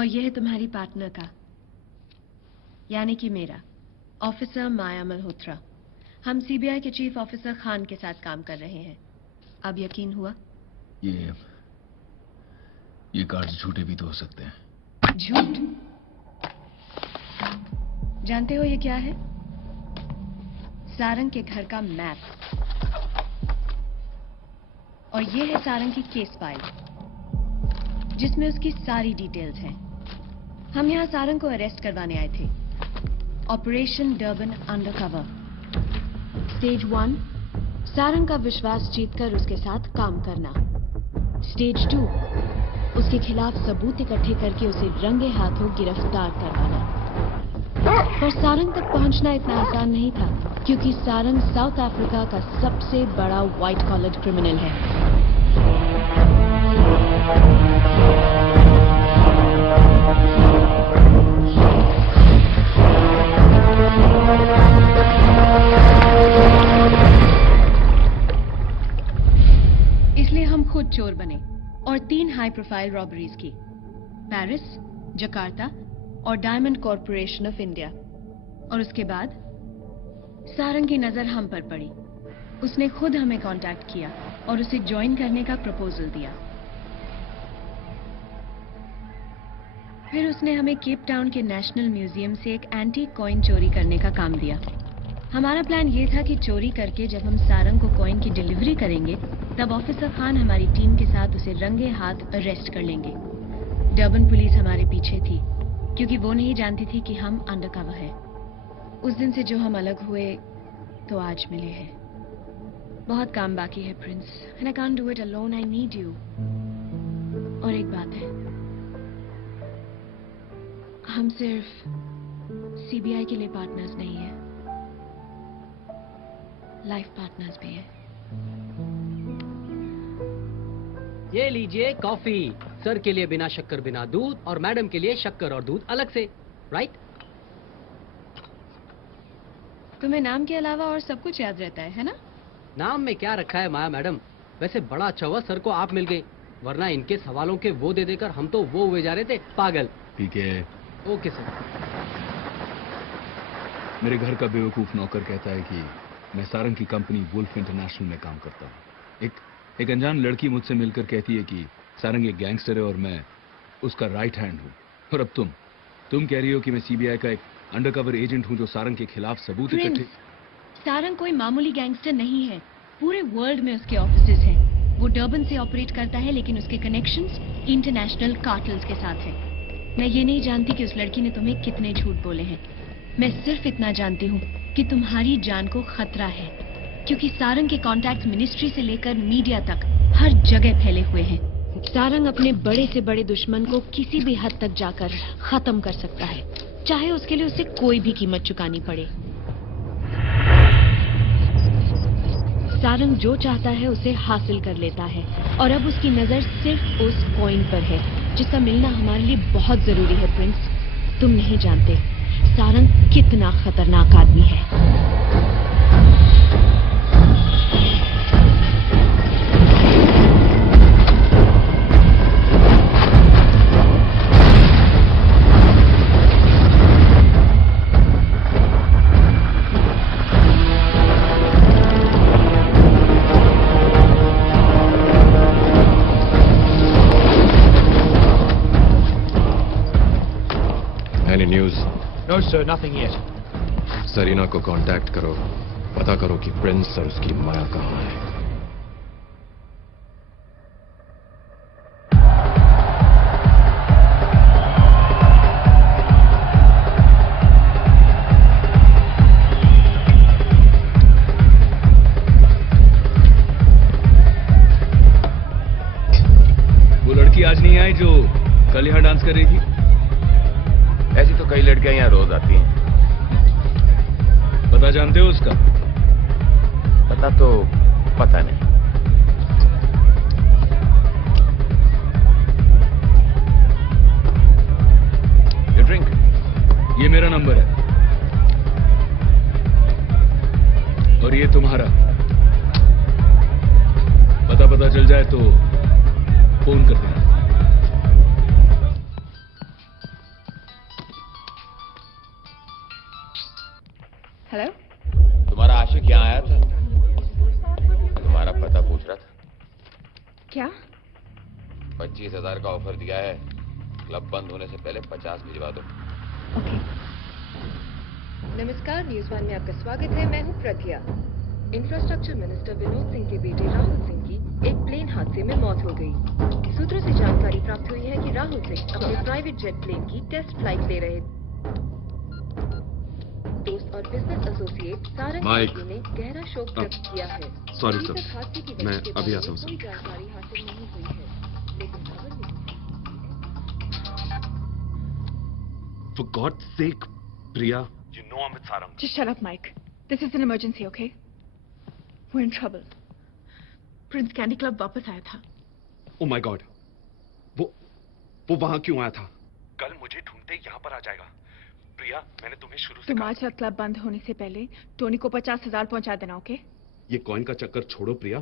और यह है तुम्हारी पार्टनर का, यानी कि मेरा, ऑफिसर माया मल्होत्रा। हम सीबीआई के चीफ ऑफिसर खान के साथ काम कर रहे हैं। अब यकीन हुआ? ये कार्ड्स झूठे भी तो हो सकते हैं। झूठ? जानते हो ये क्या है? सारंग के घर का मैप। और ये है सारंग की केस फाइल, जिसमें उसकी सारी डिटेल्स हैं। हम यहां सारंग को अरेस्ट करवाने आए थे। Operation Durban undercover. Stage 1, Sarang का विश्वास जीतकर उसके साथ काम करना। स्टेज 2, उसके खिलाफ सबूत इकट्ठे करके उसे रंगे हाथों गिरफ्तार करवाना। पर सारंग तक पहुंचना इतना आसान नहीं था, क्योंकि सारंग साउथ अफ्रीका का सबसे बड़ा व्हाइट कॉलर क्रिमिनल है। इसलिए हम खुद चोर बने और 3 हाई प्रोफाइल रॉबरीज की, पेरिस, जकार्ता और डायमंड कॉरपोरेशन ऑफ इंडिया। और उसके बाद सारंग की नजर हम पर पड़ी। उसने खुद हमें कांटेक्ट किया और उसे ज्वाइन करने का प्रपोजल दिया। फिर उसने हमें केप टाउन के नेशनल म्यूजियम से एक एंटीक कॉइन चोरी करने का काम दिया। हमारा प्लान ये था कि चोरी करके जब हम सारंग को कॉइन की डिलीवरी करेंगे, तब ऑफिसर खान हमारी टीम के साथ उसे रंगे हाथ अरेस्ट कर लेंगे। डर्बन पुलिस हमारे पीछे थी, क्योंकि वो नहीं जानती थी कि हम अंडरकवर हैं। उस दिन से जो हम अलग हुए, तो आज मिले हैं। बहुत काम बाकी है Prince, and I can't do it alone, I need you. और एक बात है, हम सिर्फ सीबीआई के लिए पार्टनर्स नहीं हैं, लाइफ पार्टनर्स भी हैं। ये लीजिए कॉफी। सर के लिए बिना शक्कर बिना दूध, और मैडम के लिए शक्कर और दूध अलग से, राइट? तुम्हें नाम के अलावा और सब कुछ याद रहता है ना? नाम में क्या रखा है माया मैडम? वैसे बड़ा अच्छा हुआ सर को आप मिल गए, वरना इनके सवालों के वो दे देकर हम तो वो हुए जा रहे थे पागल। ठीक है। Okay sir. मेरे घर का बेवकूफ नौकर कहता है कि मैं सारंग की कंपनी वुल्फ इंटरनेशनल में काम करता हूँ। एक अनजान लड़की मुझसे मिलकर कहती है कि सारंग एक गैंगस्टर है और मैं उसका राइट हैंड हूँ। और अब तुम कह रही हो कि मैं सीबीआई का एक अंडरकवर एजेंट हूँ जो सारंग के खिलाफ सबूत इकट्ठे। सारंग कोई मामूली गैंगस्टर नहीं है। पूरे वर्ल्ड में उसके ऑफिसेज हैं। वो डर्बन से ऑपरेट करता है, लेकिन उसके कनेक्शंस इंटरनेशनल कार्टल्स के साथ हैं। मैं ये नहीं जानती कि उस लड़की ने तुम्हें कितने झूठ बोले हैं। मैं सिर्फ इतना जानती हूँ कि तुम्हारी जान को खतरा है, क्योंकि सारंग के कॉन्टैक्ट मिनिस्ट्री से लेकर मीडिया तक हर जगह फैले हुए हैं। सारंग अपने बड़े से बड़े दुश्मन को किसी भी हद तक जाकर खत्म कर सकता है, चाहे उसके लिए उसे कोई भी कीमत चुकानी पड़े। सारंग जो चाहता है उसे हासिल कर लेता है, और अब उसकी नजर सिर्फ उस कॉइन पर है, जिसका मिलना हमारे लिए बहुत जरूरी है प्रिंस। तुम नहीं जानते सारंग कितना खतरनाक आदमी है। Any news? No, sir, nothing yet. Sarina को कांटेक्ट करो, पता करो कि प्रिंस और उसकी माया कहाँ है। वो लड़की आज नहीं आई जो कल यहाँ डांस कर रही थी? ऐसी तो कई लड़कियां यहाँ रोज आती हैं। पता जानते हो उसका? पता तो पता नहीं। You drink? ये मेरा नंबर है और ये तुम्हारा। पता चल जाए तो फोन कर देना। हेलो? तुम्हारा आशिक यहाँ आया था, तुम्हारा पता पूछ रहा था। क्या? 25,000 का ऑफर दिया है, क्लब बंद होने से पहले 50 भिजवा दो। ओके। नमस्कार, न्यूज़ वन में आपका स्वागत है। मैं हूं प्रज्ञा। इंफ्रास्ट्रक्चर मिनिस्टर विनोद सिंह के बेटे राहुल सिंह की एक प्लेन हादसे में मौत हो गई। सूत्रों से जानकारी प्राप्त हुई है कि राहुल सिंह अपने प्राइवेट जेट प्लेन की टेस्ट फ्लाइट ले रहे दोस्त और बिजनेस एसोसिएट सारंग माइक। ने गहरा शोक व्यक्त किया है। सॉरी अभी सर, तक हादसे की मैं वजह के अभी बारे आता में हूँ कोई जानकारी हासिल नहीं हुई है, लेकिन खबर मिली For God's sake, Priya. You know I'm with Sarang. Just shut up, Mike. This is an emergency, okay? We're in trouble. Prince Candy Club वापस आया था। Oh my God. वो वहां क्यों आया था? कल मुझे ढूंढते यहाँ पर आ जाएगा। प्रिया, मैंने तुम्हें शुरू से तुम कहा आज रात क्लब बंद होने से पहले टोनी को 50,000 पहुंचा देना, ओके? ये कॉइन का चक्कर छोड़ो प्रिया।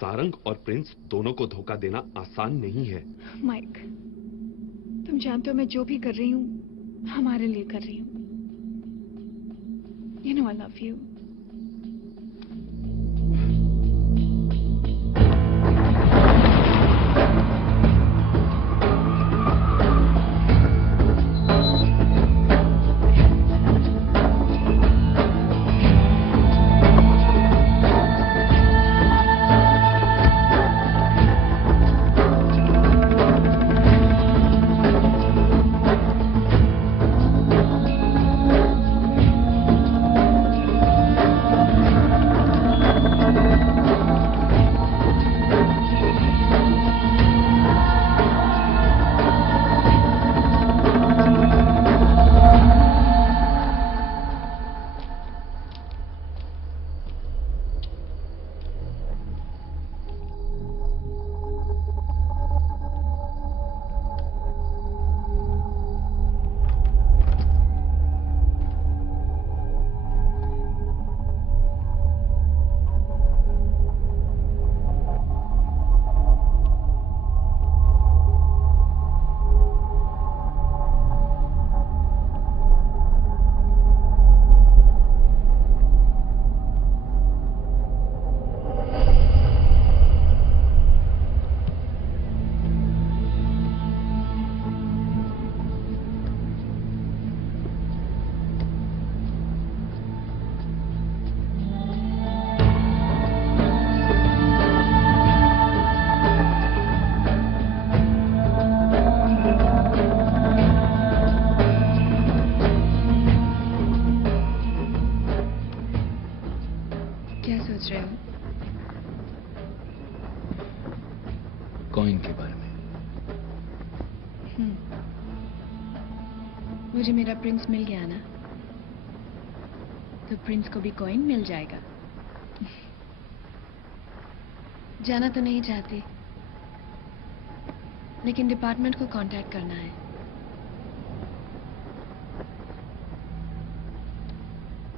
सारंग और प्रिंस दोनों को धोखा देना आसान नहीं है। माइक, तुम जानते हो मैं जो भी कर रही हूँ हमारे लिए कर रही हूँ। You know I love you. सोच रहे हो? कॉइन के बारे में। मुझे मेरा प्रिंस मिल गया ना, तो प्रिंस को भी कॉइन मिल जाएगा। जाना तो नहीं चाहती, लेकिन डिपार्टमेंट को कांटेक्ट करना है।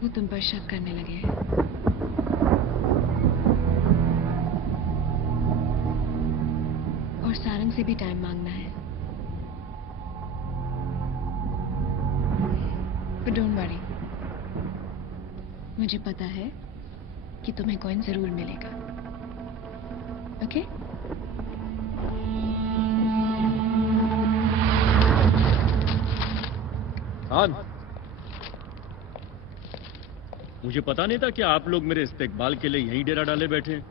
वो तुम पर शक करने लगे हैं। और सारंग से भी टाइम मांगना है। But don't worry, मुझे पता है कि तुम्हें कॉइन जरूर मिलेगा। ओके? खान, मुझे पता नहीं था कि आप लोग मेरे इस्तेकबाल के लिए यहीं डेरा डाले बैठे हैं।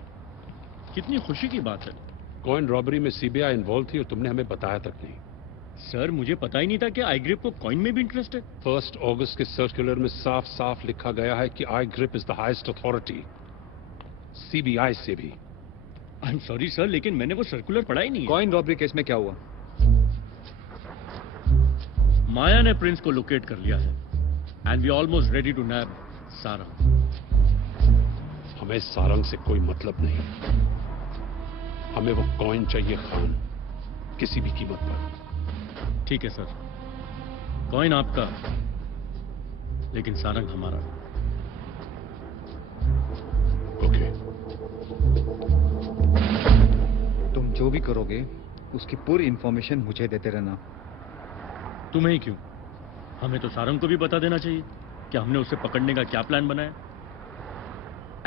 कितनी खुशी की बात है। कॉइन रॉबरी में सीबीआई इन्वॉल्व थी और तुमने हमें बताया तक नहीं। सर, मुझे पता ही नहीं था कि आई ग्रिप को कॉइन में भी इंटरेस्ट है। 1 अगस्त के सर्कुलर में साफ साफ लिखा गया है कि I grip is the highest authority, CBI से भी। आई एम सॉरी सर, लेकिन मैंने वो सर्कुलर पढ़ा ही नहीं। कॉइन रॉबरी केस में क्या हुआ? माया ने प्रिंस को लोकेट कर लिया है and we almost ready to nab Sarang. हमें सारंग से कोई मतलब नहीं, हमें वो कॉइन चाहिए खान, किसी भी कीमत पर। ठीक है सर, कॉइन आपका, लेकिन सारंग हमारा। ओके। तुम जो भी करोगे उसकी पूरी इंफॉर्मेशन मुझे देते रहना। तुम्हें ही क्यों, हमें तो सारंग को भी बता देना चाहिए। कि हमने उसे पकड़ने का क्या प्लान बनाया?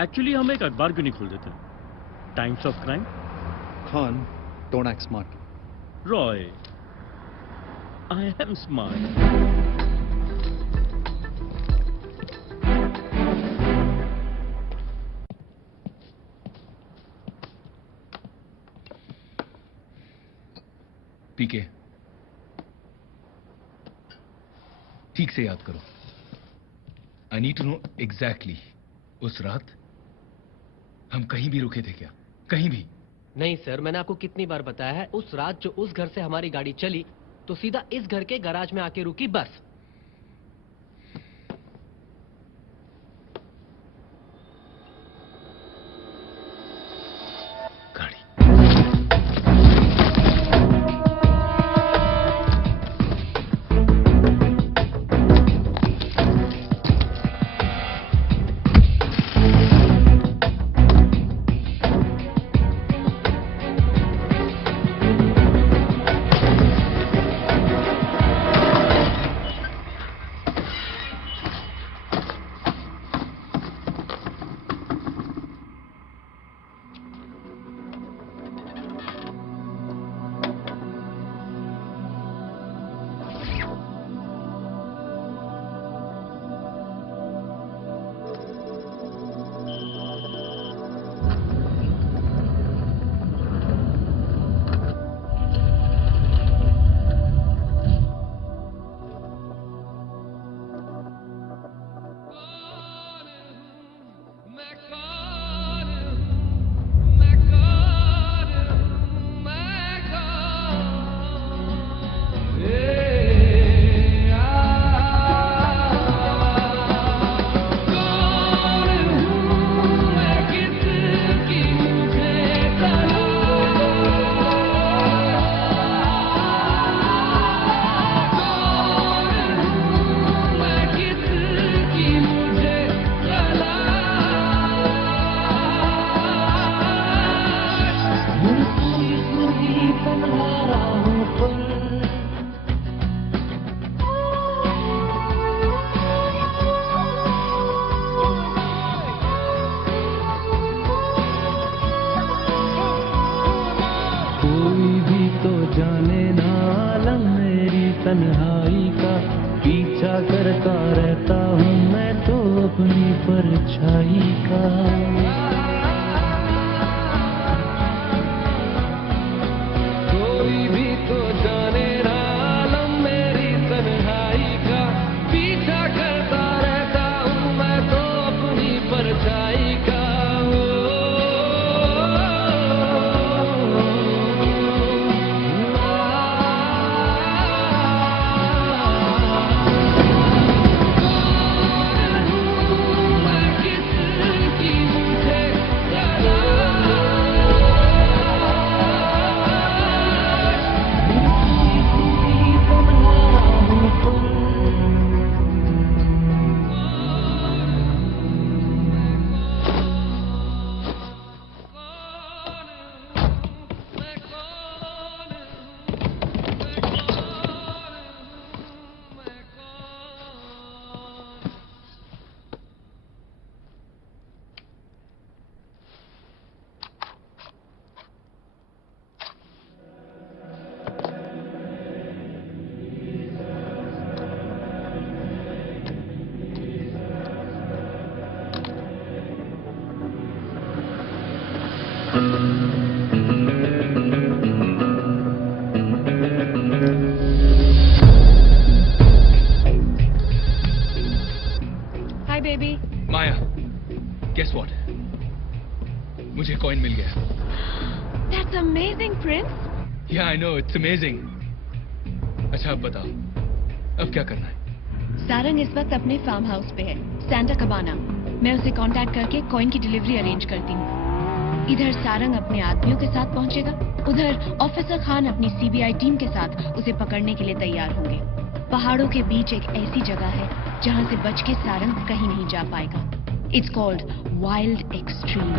एक्चुअली हम एक अखबार क्यों नहीं खोल देते? Times of Crime? Khan, don't act smart. Roy, I am smart. PK, ठीक से याद करो. I need to know exactly उस रात हम कहीं भी रुके थे क्या? कहीं भी? नहीं सर, मैंने आपको कितनी बार बताया है, उस रात जो उस घर से हमारी गाड़ी चली तो सीधा इस घर के गैराज में आके रुकी बस. तन्हाई का पीछा करता रहता हूँ मैं तो अपनी परछाई का। कोई भी तो जाने ना आलम मेरी तन्हाई का पीछा करता रहता हूँ मैं तो अपनी परछाई का। Hi, baby. Maya, guess what? मुझे कॉइन मिल गया। That's amazing, Prince. Yeah, I know, it's amazing. अच्छा अब बताओ, अब क्या करना है? सारंग इस वक्त अपने फार्म हाउस पे है, सैंटा कबाना। मैं उसे कांटेक्ट करके कॉइन की डिलीवरी अरेंज करती हूँ। इधर सारंग अपने आदमियों के साथ पहुंचेगा, उधर ऑफिसर खान अपनी सीबीआई टीम के साथ उसे पकड़ने के लिए तैयार होंगे। पहाड़ों के बीच एक ऐसी जगह है जहां से बच के सारंग कहीं नहीं जा पाएगा। It's called wild extreme.